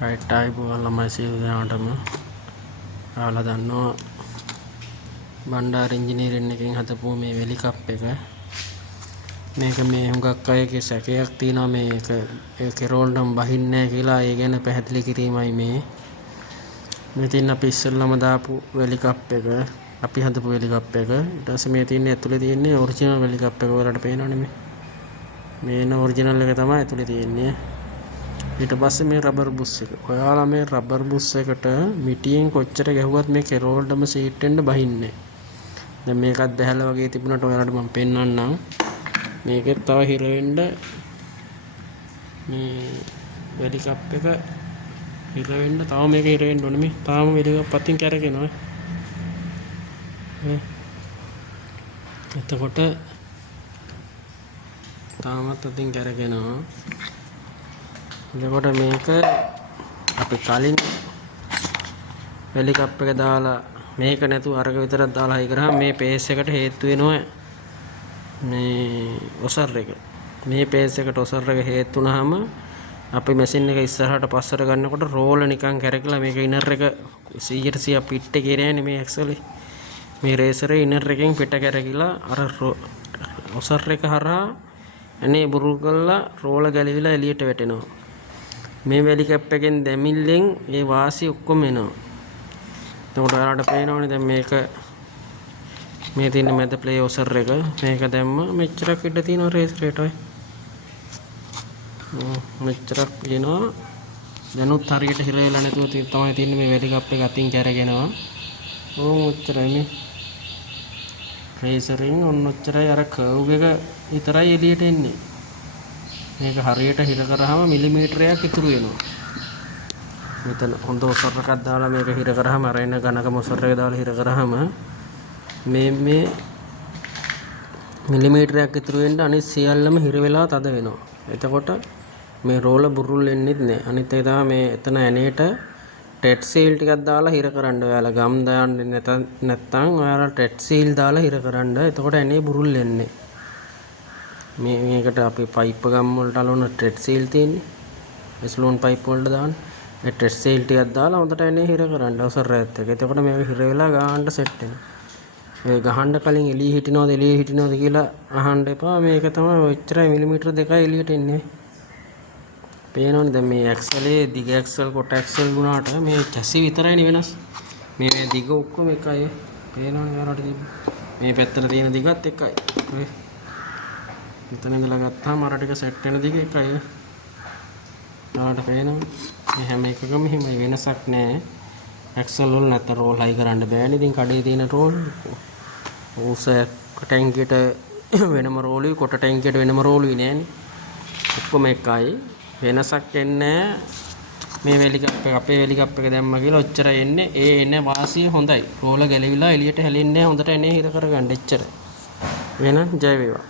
Right ආයිබෝවන් ළමයි සියලු දෙනාටම ඔයාලා දන්නවා බණ්ඩාර ඉංජිනේරින් එකෙන් හදපු මේ වෙලි කප් එක මේක මේ හුඟක් අයගේ සැකයක් තියෙනවා මේක ඒකේ රෝල්ඩම් බහින්නේ නැහැ කියලා ඒ ගැන පැහැදිලි කිරීමයි මේ මෙතන අපි ඉස්සෙල්ලාම දාපු වෙලි කප් එක අපි හදපු වෙලි කප් එක ඊට පස්සේ මේ තියෙන්නේ ඇතුලේ තියෙන්නේ ඔරිජිනල් වෙලි කප් එක ඔයාලට පේනවනේ මේන ඔරිජිනල් එක තමයි ඇතුලේ තියෙන්නේ ඊට පස්සේ මේ රබර් බුස් එක. ඔයාලා මේ රබර් බුස් එකට මිටියෙන් කොච්චර ගැහුවත් මේ කෙරෝල්ඩම සීට් වෙන්න බහින්නේ. දැන් මේකත් බහැලා වගේ තිබුණාට ඔයාලට මම පෙන්වන්නම්. මේකෙත් තව හිර වෙන්න මේ වෙලි කප් එක හිර වෙන්න තව මේක හිර වෙන්න ඕනේ මේ. තාම වෙලි කප් අතින් කැරගෙනවා. එතකොට තාමත් අතින් කැරගෙනවා. එතකොට මේක අපි කලින් වෙලි කප් එක දාලා මේක නැතුව අරක විතරක් දාලා හයි කරාම මේ පේස් එකට හේතු වෙනවා මේ ඔසර් එක. මේ පේස් එකට ඔසර් එක හේතු වුනහම අපි මැෂින් එක ඉස්සරහට පස්සට ගන්නකොට රෝල නිකන් කැරකිලා මේක ඉනර් එක 100% පිට එකේ නෑනේ මේ ඇක්සලේ. මේ රේසරේ ඉනර් එකෙන් පිට කැරකිලා අර ඔසර් එක හරහා අනේ බුරුල් කරලා රෝල ගැලවිලා එළියට වැටෙනවා. මේ වෙලි කැප් එකෙන් දෙමිල්ලෙන් ඒ වාසි ඔක්කොම එනවා. එතකොට ඔයාලට පේනවනේ දැන් මේක මේ තියෙන මැද ප්ලේ ඔසර් එක මේක දැම්ම මෙච්චරක් ඉඩ තියෙනවා රේසරේට ඔය. මෙච්චරක් එනවා. දැනුත් හරියට හිර වෙලා නැතුව තමයි තියෙන්නේ මේ වෙලි කප් එක අතින් කැරගෙනවා. ඔච්චරයි මේ. රේසරෙන් ඔච්චරයි අර කර්ව් එක විතරයි එළියට එන්නේ. මේක හරියට හිර කරාම මිලිමීටරයක් ඉතුරු වෙනවා. මෙතන හොඳ ඔසර් එකක් දාලා මේක හිර කරාම අර එන ඝනකම ඔසර් එක දාලා හිර කරාම මේ මිලිමීටරයක් ඉතුරු වෙන්න අනිත් සියල්ලම හිර වෙලා තද වෙනවා. එතකොට මේ රෝල බුරුල් වෙන්නෙත් නෑ. අනිත් එක තමයි මේ එතන ඇනේට ටෙට් සීල් ටිකක් දාලා හිර කරන්න. ඔයාලා ගම් දාන්නේ නැත්නම් ඔයාලා ටෙට් සීල් දාලා හිර කරන්න. එතකොට ඇනේ බුරුල් වෙන්නේ. මේකට අපි පයිප් ගම් වලට අලවන ටෙට් සීල් තියෙන්නේ. එස්ලෝන් පයිප් වලට දාන්න. ඒ ටෙට් සීල් ටිකක් දාලා හොඳට ඇනේ හිර කරන්න ඔසර් එකත් එක්ක. එතකොට මේක හිර වෙලා ගහන්න සෙට් වෙනවා. ඒ ගහන්න කලින් එළිය හිටිනවද කියලා අහන්න එපා. මේක තමයි ඔච්චරයි මිලිමීටර 2යි එළියට එන්නේ. පේනවනේ දැන් මේ ඇක්සලේ දිග ඇක්සල් කොට ඇක්සල් වුණාට මේ චැසි විතරයිනේ වෙනස්. මේ දිග ඔක්කොම එකයි. පේනවනේ ඔයාලට මේ පැත්තට තියෙන දිගත් එකයි. ඔය මෙතන ඉඳලා ගත්තාම අර ටික සෙට් වෙන දිග එකයි. ඔයාලට පේනවනේ මේ හැම එකකම හිමයි වෙනසක් නැහැ. ඇක්සල් වල නැත්නම් රෝල් හයි කරන්න බෑනේ. ඉතින් කඩේ තියෙන රෝල් ඕස ටැංකියට වෙනම රෝලුයි කොට ටැංකියට වෙනම රෝලුයි නෑනේ. ඔක්කොම එකයි. වෙනසක් එන්නේ මේ වෙලි කප් එක අපේ වෙලි කප් එක දැම්ම කියලා ඔච්චරයි එන්නේ. ඒ එන්නේ වාසිය හොඳයි. රෝල ගැලවිලා එළියට හැලෙන්නේ නැහැ. හොඳට එන්නේ හිර කරගන්න එච්චර. එහෙනම් ජය වේවා.